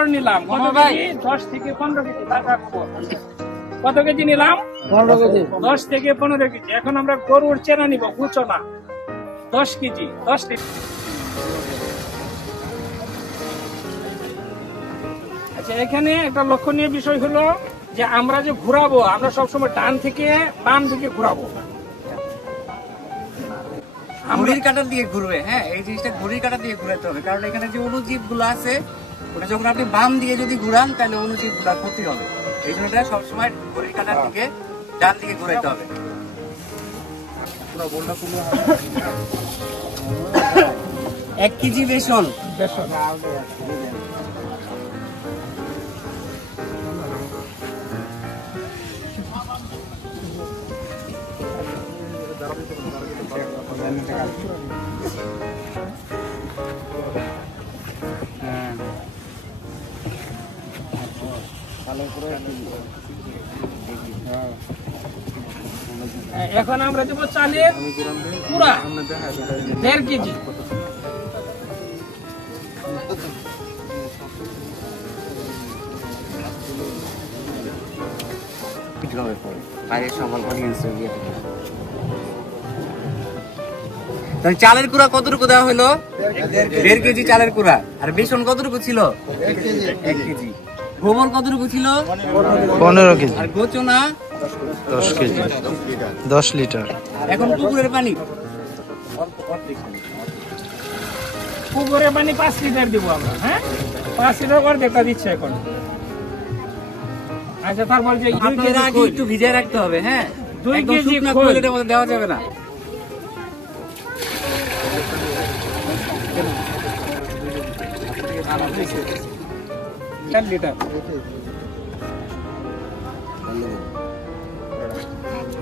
গোবর নিলাম ভাই 10 থেকে 15 কেজি। কত কেজি নিলাম? 15 কেজি। 10 থেকে 15 কেজি। এখন আমরা গরুর চেনা নিব, কুচনা 10 কেজি। 10 কেজি। আচ্ছা, এখানে একটা লক্ষণীয় বিষয় হলো যে আমরা যে ঘুরাবো, আমরা সবসময় ডান থেকে বাম দিকে ঘুরাবো। ঘড়ির কাঁটার দিয়ে ঘুরবে। হ্যাঁ, এই জিনিসটা ঘড়ির কাঁটা দিয়ে ঘুরাতে হবে, কারণ এখানে যে অণুজীব গুলো আছে ওটা যখন আপনি বাম দিকে যদি ঘুরান তাহলে অণুজীব গুলার ক্ষতি হবে। এই জন্য সবসময় ঘড়ির কাঁটার দিকে ডান দিকে ঘুরাইতে হবে। 1 কেজি বেসন। এখন আমরা দেবো চালের পুরা 1.5 কেজি। চালের কুড়া কতটুকু দেওয়া হলো? 1.5 কেজি চালের কুড়া। আর বেসন কতটুকু ছিল? 1 কেজি। গোবর কতটুকু ছিল? 15 কেজি। আর গোচনা 10 কেজি, 10 লিটার। এখন পুকুরের পানি, পুকুরের পানি 5 লিটার দিব আমরা। হ্যাঁ, 5 লিটার করে দেখা দিচ্ছে এখন। আচ্ছা, তারপর যে একটু ভিজিয়ে রাখতে হবে। হ্যাঁ, 2 কেজি খোলের মধ্যে দেওয়া যাবে না। লিটার।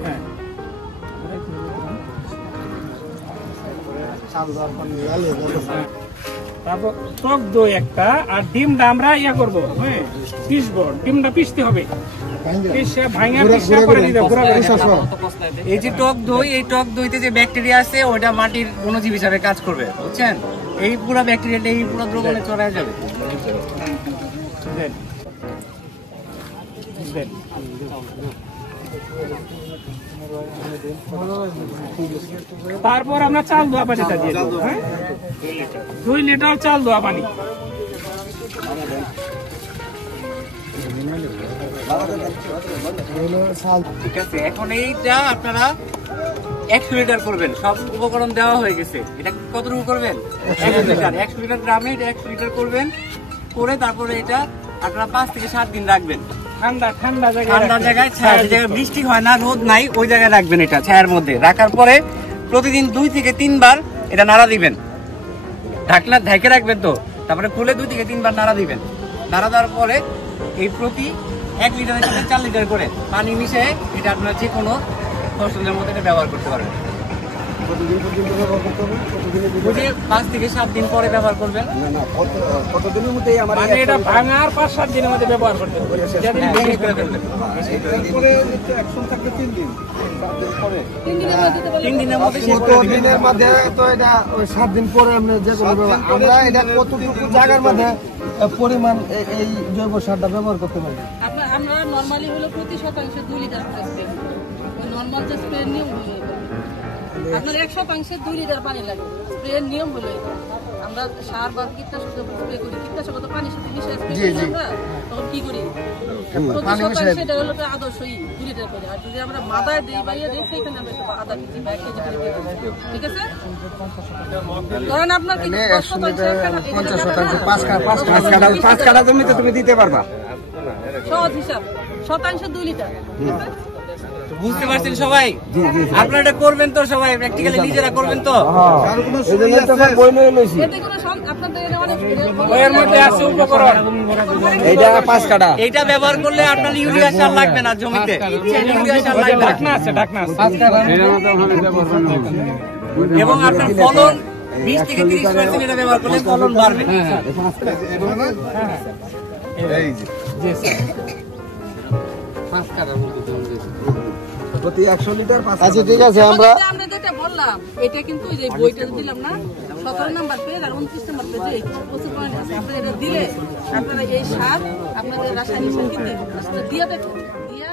হ্যাঁ, তারপর টক দই একটা, আর ডিমটা আমরা ইয়া করবো, হ্যাঁ পিসবো। ডিমটা পিসতে হবে, এই যে টক দই, এই টক দইতে যে ব্যাকটেরিয়া আছে ওটা মাটির অণুজীব হিসাবে কাজ করবে, বুঝছেন? এই পুরো ব্যাকটেরিয়াটা এই পুরো দ্রবণে চড়ায় যাবে। তারপর আমরা চাল ধোয়া পানিটা দিয়ে দেবো। হ্যাঁ, 2 লিটার চাল ধোয়া পানি। ঠিক আছে, এখন এইটা আপনারা 100 লিটার করবেন। সব উপকরণ দেওয়া হয়ে গেছে। এটা কতটুকু করবেন? 100 লিটার। 100 লিটার গ্রামে 100 লিটার করবেন। করে তারপরে এটা আপনারা 5 থেকে 7 দিন রাখবেন ঠান্ডা জায়গায়, ছায়া জায়গায়, বৃষ্টি হয় না, রোদ নাই, ওই জায়গায় রাখবেন। এটা ছায়ার মধ্যে রাখার পরে প্রতিদিন 2 থেকে 3 বার এটা নাড়া দিবেন। ঢাকনা ঢেকে রাখবেন তো, তারপরে খুলে 2 থেকে 3 বার নাড়া দিবেন। নাড়া দেওয়ার পরে এই প্রতি 1 লিটারের সাথে 4 লিটার করে পানি মিশিয়ে এটা আপনারা যে কোনো ফসলের মধ্যে এটা ব্যবহার করতে পারবেন। 5 থেকে 7 দিন পরে ব্যবহার করবেন। কতদিনের মধ্যে এটা ভাঙার 5-7 দিনের মধ্যে ব্যবহার করতে হবে। 3 দিনের মধ্যে দিনের মধ্যে তো এটা 7 দিন পরে আমরা যে কোনো আমরা এটা কতটুকু জায়গার মধ্যে পরিমাণ এই জৈব সারটা ব্যবহার করতে পারি? আমরা নরমালি হলো প্রতি শতাংশে 2 লিটার করে স্প্রে করি। নরমাল যে স্প্রে নিয়ম হলো আপনার 1 শতাংশে 2 লিটার পানি লাগে। স্প্রের নিয়ম হলো আমরা সার বা কীটনাশক স্প্রে করি, কীটনাশক তো পানির সাথে মিশিয়ে স্প্রে করি আমরা, তখন কি করি প্রতি শতাংশে এটা হলো আদর্শই 2 লিটার করে। আর যদি আমরা মাদায় দিই বাইরে দিই সেখানে আমরা আধা কেজি বা 1 কেজি করে দিয়ে দেবো। ঠিক আছে, ধরেন আপনার কিন্তু 50 শতাংশ 5 কাঠা জমিতে তুমি দিতে পারবা। সহজ হিসাব, শতাংশ 2 লিটার। বুঝতে পারছেন সবাই? আপনারা এটা করবেন তো, সবাই প্র্যাকটিক্যালি নিজেরা করবেন তো? এইটা ব্যবহার করলে আপনার ইউরিয়া সার লাগবে না জমিতে। এবং আপনার ফলন 20 থেকে 30% এটা ব্যবহার করলে ফলন বাড়বে। প্রতি 100 লিটার 5। আচ্ছা ঠিক আছে, আমরা যেটা বললাম এটা কিন্তু এই যে বইটা দিলাম না, 17 নাম্বার পেজ আর 29 নাম্বার পেজে প্রচুর পয়েন্ট আছে। আপনি এটা দিলে আপনারা এই সার আপনাদের রাসায়নিক সার দিতে দিয়ে দেখুন দিয়া